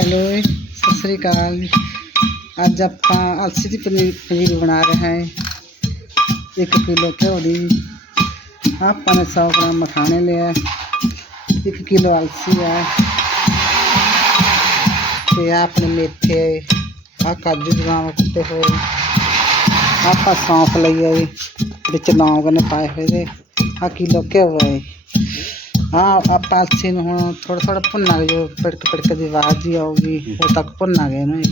Hello ਜੀ, ਸਤਿ ਸ੍ਰੀ ਅਕਾਲ। ਅੱਜ ਆਪਾਂ ਅਲਸੀ ਦੀ ਪਨੀਰ ਪਨੀਰ ਬਣਾ ਰਹੇ ਹਾਂ। 1 ਕਿਲੋ ਘਿਓ ਦੀ। ਆਪਾਂ ਨੇ 100 ਗ੍ਰਾਮ ਮਖਾਣੇ ਲਿਆ। 1 ਕਿਲੋ ਅਲਸੀ ਹੈ ਤੇ ਆਪਣੇ ਮੇਥੇ ਆ ਕਾਜੂ ਬਦਾਮ ਕੁੱਟੇ ਹੋਏ। ਆਪਾਂ ਸੌਂਫ ਲਈ ਹੈ ਵਿੱਚ ਲੌਂਗ ਨੇ ਪਾਏ ਹੋਏ ਦੇ ਆ ਕਿਲੋ ਘਿਓ ਹੈ ਹਾਂ ਆਪਾਂ ਅਲਸੀ ਨੂੰ ਹੁਣ ਥੋੜਾ ਥੋੜਾ ਭੁੰਨਾਂਗੇ ਜੋ ਪਿੜਕ ਪਿੜਕ ਦੀ ਆਵਾਜ਼ ਜੀ ਆਊਗੀ ਉਦੋਂ ਤੱਕ ਭੁੰਨਾਂਗੇ ਇਹਨੂੰ।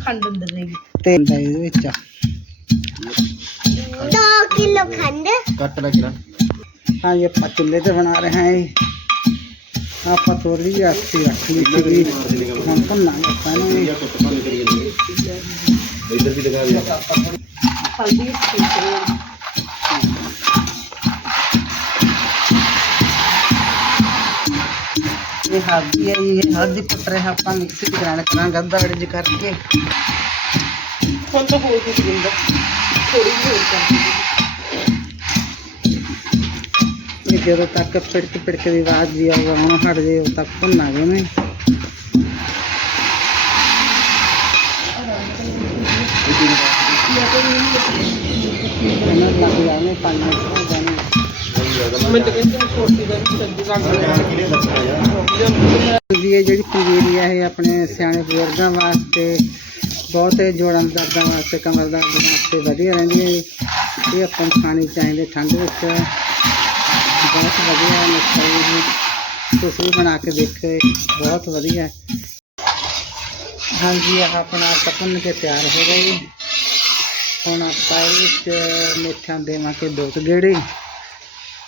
ਖੰਡ ਅੰਦਰ ਰਹੇਗੀ ਤੇਲ ਦਾ ਇਹਦੇ ਵਿੱਚ। ਦੋ ਕਿਲੋ ਖੰਡ। ਕੱਟ ਲੈ ਕਿਰਾ ਹਾਂ ਜੀ ਆਪਾਂ ਚੁੱਲ੍ਹੇ ਤੇ ਬਣਾ ਰਹੇ ਹਾਂ ਜੀ ਆਪਾਂ ਥੋੜੀ ਜਿਹੀ ਅਲਸੀ ਰੱਖ ਲਈ ਸੀਗੀ। ਹੁਣ ਭੁੰਨਾਂਗੇ ਆਪਾਂ ਇਹਨੂੰ। ਇਧਰ ਵੀ ਦਿਖਾ ਦੇ। ਹਲਦੀ ਇਹ ਹਲਦੀ ਹੈ ये हल्दी है ये हल्दी पत्र है आप मिक्स कराने करा अद्धा अड़ज करके जो तक पिड़क पिड़क की आवाज़ भी आगा हूँ हट जाए उद तक भुना गए मैं लग जाने पानी ਜੀ ਇਹ ਜਿਹੜੀ ਪੰਜੀਰੀ ਹੈ ਇਹ ਆਪਣੇ ਸਿਆਣੇ ਬਜ਼ੁਰਗਾਂ ਵਾਸਤੇ, ਬਹੁਤ ਜੋੜਾਂ ਦੇ ਦਰਦਾਂ ਵਾਸਤੇ ਕਮਰ ਦਰਦ ਵਾਸਤੇ ਵਧੀਆ ਰਹਿੰਦੀ ਹੈ ਇਹ ਆਪਾਂ ਨੂੰ ਖਾਣੀ ਚਾਹੀਦੀ ਠੰਡ ਵਿੱਚ। ਬਹੁਤ ਵਧੀਆ ਨੁਸਖਾ ਹੈ। ਤੁਸੀਂ ਵੀ ਬਣਾ ਕੇ ਦੇਖੋ ਬਹੁਤ ਵਧੀਆ ਹਾਂਜੀ, ਆਹ ਆਪਣਾ ਤਪਨ ਕੇ ਤਿਆਰ ਹੋ ਗਿਆ ਜੀ। ਹੁਣ ਆਪਾਂ ਇਹਦੇ ਵਿੱਚ ਮੇਥਿਆਂ ਦੇਵਾਂਗੇ ਦੋ ਕੁ ਗੇੜੇ।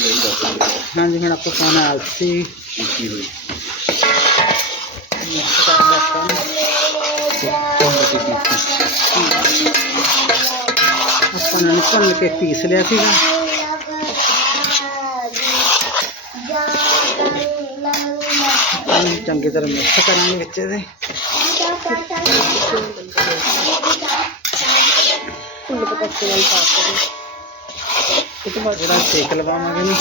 ਹਾਂਜੀ, ਹੁਣ ਆਪਾਂ ਪਾਉਣਾ ਅਲਸੀ ਮਿਕਸ ਕਰ ਲਿਆ ਆਪਾਂ ਆਪਾਂ ਨੇ ਭੁੰਨ ਕੇ ਪੀਸ ਲਿਆ ਸੀਗਾ। ਚੰਗੀ ਤਰ੍ਹਾਂ ਮਿਕਸ ਕਰਾਂਗੇ ਵਿੱਚ ਇਹਦੇ। ਫੁੱਲ ਪੱਤੇ ਨਾਲ ਪਾ ਕੇ। ਇਹਦਾ ਸੇਕ ਲਵਾਵਾਂਗੇ ਇਹਨੂੰ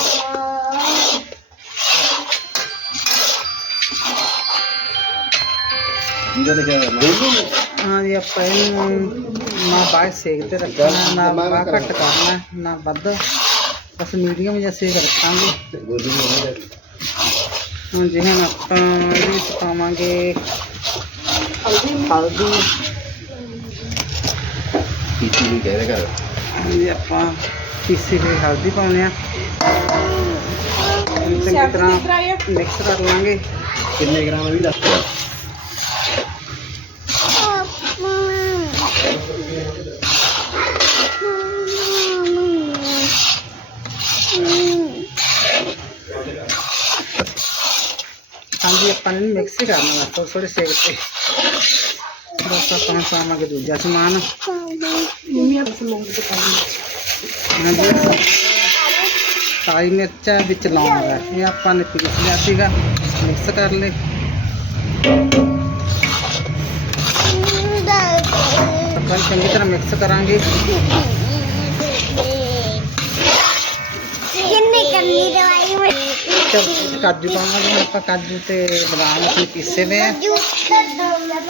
ਜਿਹਦਾ ਲਿਖਿਆ ਹੋਇਆ ਹਾਂਜੀ ਆਪਾਂ ਇਹਨੂੰ ਨਾ ਬਾਹਰ ਸੇਕ ਤੇ ਰੱਖਣਾ ਨਾ ਬਾਹਰ ਘੱਟ ਕਰਨਾ ਨਾ ਵੱਧ। ਬਸ ਮੀਡੀਅਮ ਜਿਹਾ ਸੇਕ ਰੱਖਾਂਗੇ। ਹੁਣ ਜਿਵੇਂ ਆਪਾਂ ਵਿੱਚ ਪਾਵਾਂਗੇ ਹਲਦੀ। ਹਲਦੀ। ਪੀਤੀ ਨਹੀਂ ਕਹਿ ਰਿਹਾ ਕਰ ਹਾਂਜੀ ਆਪਾਂ ਪੀਸੀ ਹੋਈ ਹਲਦੀ ਪਾਉਣੇ ਆ ਇਹਨੂੰ ਚੰਗੀ ਤਰ੍ਹਾਂ ਮਿਕਸ ਕਰ ਲਾਂਗੇ ਕਿੰਨੇ ਗ੍ਰਾਮ ਇਹ ਵੀ ਦੱਸ ਦਿਓ। ਹਾਂਜੀ ਆਪਾਂ ਨੂੰ ਮਿਕਸ ਹੀ ਕਰਨਾ ਬਸ ਥੋੜੇ ਥੋੜੇ ਸੇਕ ਤੇ ਬਸ ਆਪਾਂ ਪਾਵਾਂਗੇ ਦੂਜਾ ਸਮਾਨ। ਮੰਮੀ ਆਪ ਲੌਂਗ ਤੇ ਪਾ ਲਈ ਹਾਂਜੀ ਕਾਲੀ ਮਿਰਚ ਵਿੱਚ ਲੌਂਗ ਹੈ। ਇਹ ਆਪਾਂ ਨੇ ਪੀਸ ਲਿਆ ਸੀਗਾ ਮਿਕਸ ਕਰ ਲਏ। ਆਪਾਂ ਚੰਗੀ ਤਰ੍ਹਾਂ ਮਿਕਸ ਕਰਾਂਗੇ। ਕਾਜੂ ਪਾਵਾਂਗੇ ਆਪਾਂ ਕਾਜੂ ਤੇ ਬਦਾਮ ਅਸੀਂ ਪੀਸੇ ਵੇ ਆ।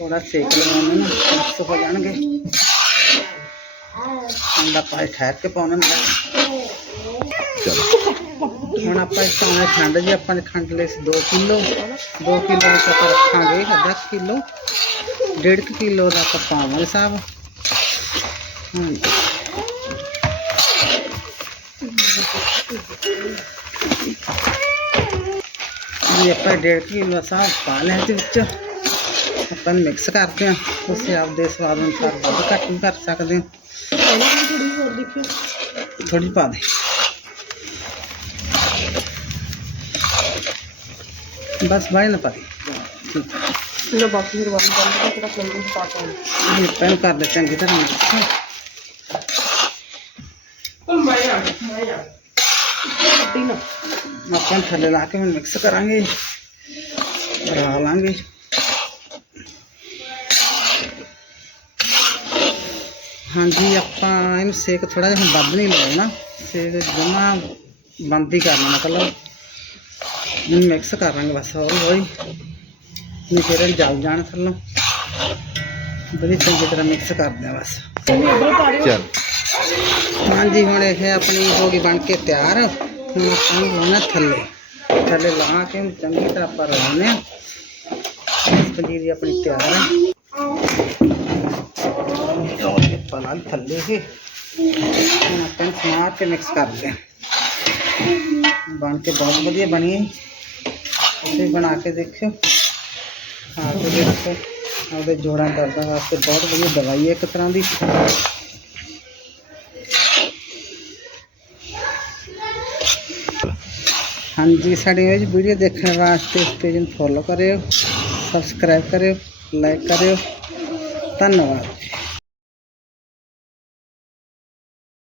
थोड़ा सेक लगाने ना मिक्स हो जाएँगे। अंडा पाए ठहर के पाने हम आप खंड जी आप खंड ले दो किलो। दो किलो रखा दस किलो। डेढ़ किलो का पावल साहब हाँ जी ਆਪਾਂ ਨੇ ਖੰਡ ਲਈ ਸੀ 2 ਕਿਲੋ 2 ਕਿਲੋ ਵਿੱਚ ਆਪਾਂ ਰੱਖਾਂਗੇ ਅੱਧਾ ਕਿਲੋ 1.5 ਕਿਲੋ ਦਾ ਆਪਾਂ ਪਾਵਾਂਗੇ ਸਾਹਿਬ ਹਾਂਜੀ ਜੀ ਆਪਾਂ 1.5 ਕਿਲੋ ਸਾਹਿਬ ਪਾ ਲਿਆ ਇਹਦੇ ਵਿੱਚ ਆਪਾਂ ਮਿਕਸ ਕਰਦੇ ਹਾਂ ਤੁਸੀਂ ਆਪਦੇ ਸਵਾਦ ਅਨੁਸਾਰ ਵੱਧ ਘੱਟ ਵੀ ਕਰ ਸਕਦੇ ਹੋ ਥੋੜੀ ਹੋਰ ਦੇਖਿਓ ਥੋੜੀ ਪਾ ਦੇ ਬਸ ਬਾਈ ਨਾ ਪਾ ਦੇ ਠੀਕ ਹੈ ਜਿਹੜਾ ਬਾਕੀ ਫਿਰ ਬੰਦ ਕਰ ਦਿੱਤਾ ਆਪਾਂ ਥੱਲੇ ਲਾ ਕੇ ਹੁਣ ਮਿਕਸ ਕਰਾਂਗੇ ਰਾ ਲਾਂਗੇ। ਹਾਂਜੀ, ਆਪਾਂ ਇਹਨੂੰ ਸੇਕ ਥੋੜਾ ਜਿਹਾ ਹੁਣ ਵੱਧ ਨਹੀਂ ਲੈਣਾ ਸੇਕ ਜਮਾ ਬੰਦ ਹੀ ਕਰਨਾ, ਮਤਲਬ ਇਹਨੂੰ ਮਿਕਸ ਕਰਾਂਗੇ ਬਸ, ਹੌਲੀ ਹੌਲੀ। ਨਹੀਂ ਫਿਰ ਜਲ ਜਾਣ ਥੱਲੋਂ। ਬੜੀ ਚੰਗੀ ਤਰ੍ਹਾਂ ਮਿਕਸ ਕਰਦੇ ਆ ਬਸ। ਚਲ। ਹਾਂਜੀ ਹੁਣ ਇਹ ਆਪਣੀ ਹੋ ਗਈ ਬਣ ਕੇ ਤਿਆਰ ਹੁਣ ਆਪਾਂ ਨੂੰ ਲਾਉਣਾ ਥੱਲੇ ਥੱਲੇ ਲਾ ਕੇ ਉਹਨੂੰ ਚੰਗੀ ਤਰ੍ਹਾਂ ਆਪਾਂ ਰਲਾਉਂਦੇ ਆ ਪਨੀਰੀ ਆਪਣੀ ਤਿਆਰ ਹੈ ਲਓ ਜੀ ਆਪਾਂ ਲਾ ਲਈ ਥੱਲੇ ਇਹ ਹੁਣ ਆਪਾਂ ਨੂੰ ਸਮਾਰ ਕੇ ਮਿਕਸ ਕਰਦੇ ਆ ਬਣ ਕੇ ਬਹੁਤ ਵਧੀਆ ਬਣੀ ਹੈ ਤੁਸੀਂ ਬਣਾ ਕੇ ਦੇਖਿਓ ਖਾ ਕੇ ਦੇਖੋ ਆਪਦੇ ਜੋੜਾਂ ਦਰਦਾਂ ਵਾਸਤੇ ਬਹੁਤ ਵਧੀਆ ਦਵਾਈ ਹੈ ਇੱਕ ਤਰ੍ਹਾਂ ਦੀ हाँ जी साड़ी वाइज वीडियो देखने वास्ते इस पेज फॉलो करो सबसक्राइब करो लाइक करो धन्यवाद